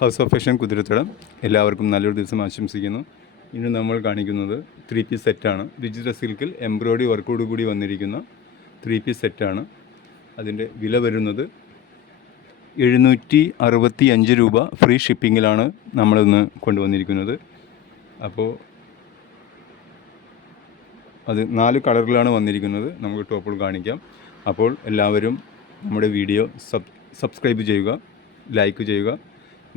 House of fashion കുതിരത്തടം. എല്ലാവർക്കും നല്ലൊരു ദിവസം ആശംസിക്കുന്നു. ഇന്ന് നമ്മൾ കാണിക്കുന്നത് ത്രീ പീസ് സെറ്റാണ് ഡിജിറ്റൽ സിൽക്കിൽ എംബ്രോയ്ഡറി വർക്കോട് കൂടി വന്നിരിക്കുന്ന. ത്രീ പീസ് സെറ്റാണ് അതിന്റെ വില വരുന്നത് എഴുന്നൂറ്റി അറുപത്തി അഞ്ച് രൂപ ഫ്രീ ഷിപ്പിങ്ങിലാണ് നമ്മളിന്ന് കൊണ്ടുവന്നിരിക്കുന്നത്. അപ്പോൾ അത് നാല് കളറിലാണ് വന്നിരിക്കുന്നത്. നമുക്ക് ടോപ്പിൾ കാണിക്കാം. അപ്പോൾ എല്ലാവരും നമ്മുടെ വീഡിയോ സബ് സബ്സ്ക്രൈബ് ചെയ്യുക ലൈക്ക് ചെയ്യുക.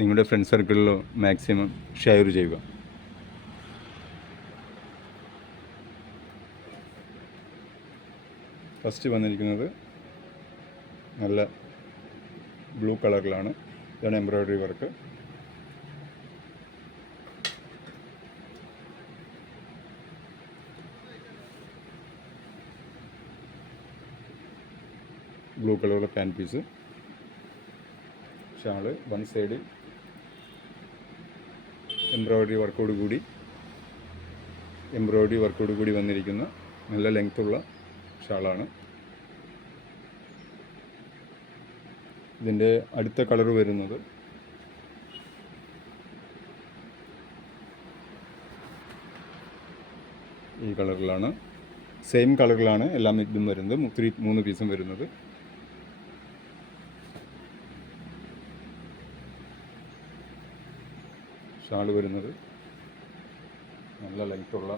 നിങ്ങളുടെ ഫ്രണ്ട് സർക്കിളിലോ മാക്സിമം ഷെയർ ചെയ്യുക. ഫസ്റ്റ് വന്നിരിക്കുന്നത് നല്ല ബ്ലൂ കളറിലാണ് ഇതാണ് എംബ്രോയ്ഡറി വർക്ക് ബ്ലൂ കളറുള്ള പാൻ പീസ് ഷാൾ വൺ സൈഡിൽ എംബ്രോയ്ഡറി വർക്കോട് കൂടി എംബ്രോയ്ഡറി വർക്കോട് കൂടി വന്നിരിക്കുന്ന നല്ല ലെങ്ത്തുള്ള ഷാളാണ്. ഇതിന്റെ അടുത്ത കളർ വരുന്നത് ഈ കളറിലാണ്. സെയിം കളറിലാണ് എല്ലാം ഇതും വരുന്നത്. ത്രീ മൂന്ന് പീസും വരുന്നത്. ഷാൾ വരുന്നത്. നല്ല ലൈറ്റുള്ള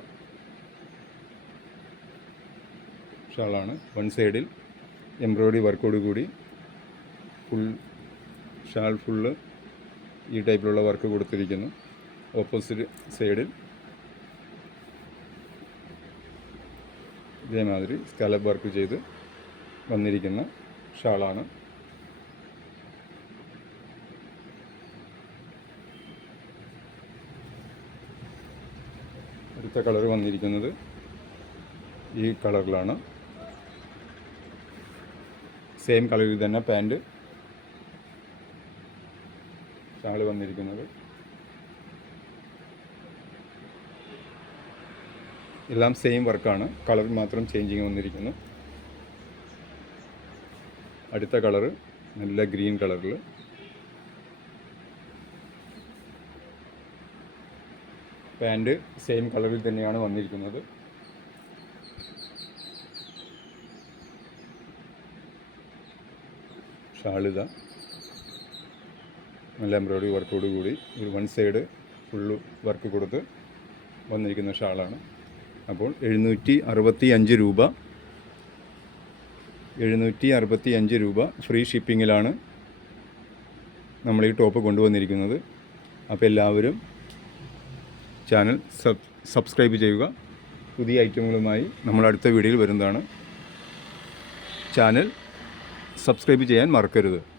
ഷാളാണ്. വൺ സൈഡിൽ എംബ്രോയ്ഡറി വർക്കോട് കൂടി ഫുൾ ഷാൾ ഫുള്ള് ഈ ടൈപ്പിലുള്ള വർക്ക് കൊടുത്തിരിക്കുന്നു. ഓപ്പോസിറ്റ് സൈഡിൽ ഇതേമാതിരി സ്കലബ് വർക്ക് ചെയ്ത് വന്നിരിക്കുന്ന ഷാളാണ്. അടുത്ത കളർ വന്നിരിക്കുന്നത് ഈ കളറിലാണ്. സെയിം കളറിൽ തന്നെ പാന്റ് ഷാൾ വന്നിരിക്കുന്നത്. എല്ലാം സെയിം വർക്കാണ് കളർ മാത്രം ചേഞ്ചിങ് വന്നിരിക്കുന്നു. അടുത്ത കളറ് നല്ല ഗ്രീൻ കളറിൽ പാന്റ് സെയിം കളറിൽ തന്നെയാണ് വന്നിരിക്കുന്നത്. ഷാളിത നല്ല എംബ്രോയ്ഡറി വർക്കോട് കൂടി ഒരു വൺ സൈഡ് ഫുള്ള് വർക്ക് കൊടുത്ത് വന്നിരിക്കുന്ന ഷാളാണ്. അപ്പോൾ എഴുന്നൂറ്റി അറുപത്തി അഞ്ച് രൂപ. എഴുന്നൂറ്റി അറുപത്തി അഞ്ച് രൂപ ഫ്രീ ഷിപ്പിങ്ങിലാണ് നമ്മൾ ഈ ടോപ്പ് കൊണ്ടുവന്നിരിക്കുന്നത്. അപ്പോൾ എല്ലാവരും ചാനൽ സബ് സബ്സ്ക്രൈബ് ചെയ്യുക. പുതിയ ഐറ്റങ്ങളുമായി നമ്മൾ അടുത്ത വീഡിയോയിൽ വരുന്നതാണ്. ചാനൽ സബ്സ്ക്രൈബ് ചെയ്യാൻ മറക്കരുത്.